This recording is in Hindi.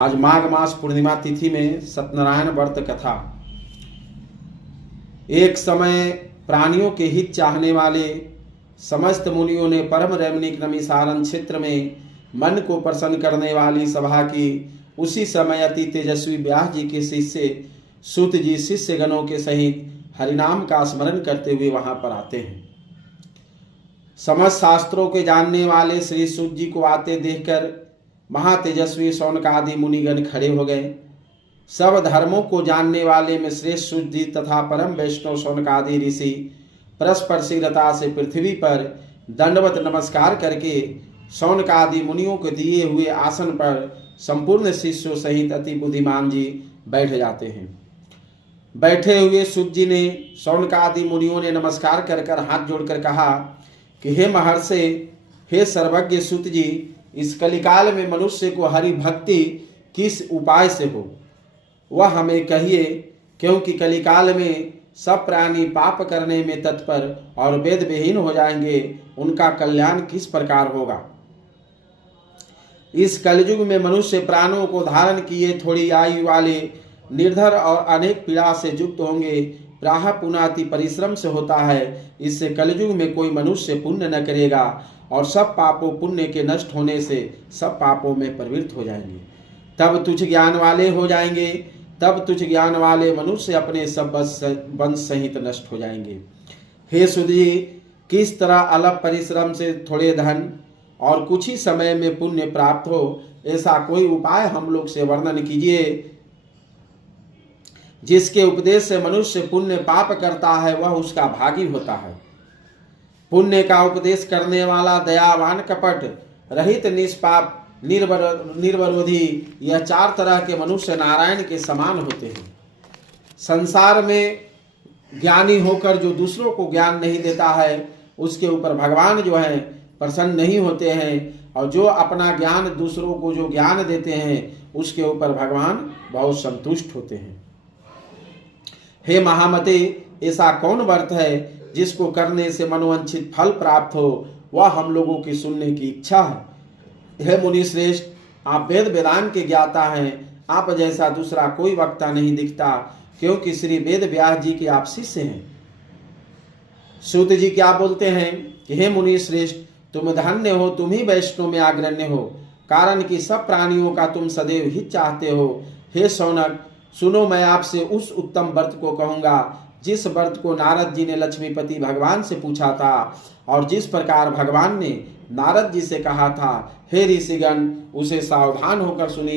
आज माघ मास पूर्णिमा तिथि में सत्यनारायण व्रत कथा। एक समय प्राणियों के हित चाहने वाले समस्त मुनियों ने परम रमणीक नमिसारण क्षेत्र में मन को प्रसन्न करने वाली सभा की। उसी समय अति तेजस्वी व्यास जी के शिष्य सूत जी शिष्य गणों के सहित हरिनाम का स्मरण करते हुए वहां पर आते हैं। समस्त शास्त्रों के जानने वाले श्री सूत जी को आते देखकर महातेजस्वी शौनक आदि मुनिगण खड़े हो गए। सब धर्मों को जानने वाले में श्रेष्ठ सूत जी तथा परम वैष्णव शौनक आदि ऋषि परस्पर शीलता से पृथ्वी पर दंडवत नमस्कार करके शौनक आदि मुनियों के दिए हुए आसन पर संपूर्ण शिष्यों सहित अति बुद्धिमान जी बैठ जाते हैं। बैठे हुए सूत जी ने शौनक आदि मुनियों ने नमस्कार कर कर हाथ जोड़कर कहा कि हे महर्षि, हे सर्वज्ञ सूत जी, इस कलिकाल में मनुष्य को हरि भक्ति किस उपाय से हो वह हमें कहिए, क्योंकि कलिकाल में सब प्राणी पाप करने में तत्पर और वेद विहीन हो जाएंगे। उनका कल्याण किस प्रकार होगा। इस कलयुग में मनुष्य प्राणों को धारण किए थोड़ी आयु वाले निर्धर और अनेक पीड़ा से युक्त होंगे। प्राह पुनाति परिश्रम से होता है। इससे कलयुग में कोई मनुष्य पुण्य न करेगा और सब पापों पुण्य के नष्ट होने से सब पापों में प्रवृत्त हो जाएंगे। तब तुच्छ ज्ञान वाले हो जाएंगे। तब तुच्छ ज्ञान वाले मनुष्य अपने सब वंश सहित नष्ट हो जाएंगे। हे सूत जी, किस तरह अल्प परिश्रम से थोड़े धन और कुछ ही समय में पुण्य प्राप्त हो, ऐसा कोई उपाय हम लोग से वर्णन कीजिए जिसके उपदेश से मनुष्य पुण्य पाप करता है वह उसका भागी होता है। पुण्य का उपदेश करने वाला दयावान, कपट रहित, निष्पाप, निर्वरोधी, यह चार तरह के मनुष्य नारायण के समान होते हैं। संसार में ज्ञानी होकर जो दूसरों को ज्ञान नहीं देता है उसके ऊपर भगवान जो है प्रसन्न नहीं होते हैं, और जो अपना ज्ञान दूसरों को जो ज्ञान देते हैं उसके ऊपर भगवान बहुत संतुष्ट होते हैं। हे महामते, ऐसा कौन व्रत है जिसको करने से मनोवांछित फल प्राप्त हो, वह हम लोगों की सुनने की इच्छा है। हे मुनि श्रेष्ठ, आप वेद वेदांत के ज्ञाता हैं। आप जैसा दूसरा कोई वक्ता नहीं दिखता, क्योंकि श्री वेद व्यास जी के आप शिष्य हैं। सूत जी क्या बोलते हैं कि हे मुनि श्रेष्ठ, तुम धन्य हो, तुम ही वैष्णव में अग्रण्य हो, कारण कि सब प्राणियों का तुम सदैव हित चाहते हो। हे शौनक, सुनो, मैं आपसे उस उत्तम व्रत को कहूंगा जिस व्रत को नारद जी ने लक्ष्मीपति भगवान से पूछा था, और जिस प्रकार भगवान ने नारद जी से कहा था। हे ऋषिगण, उसे सावधान होकर सुनिए।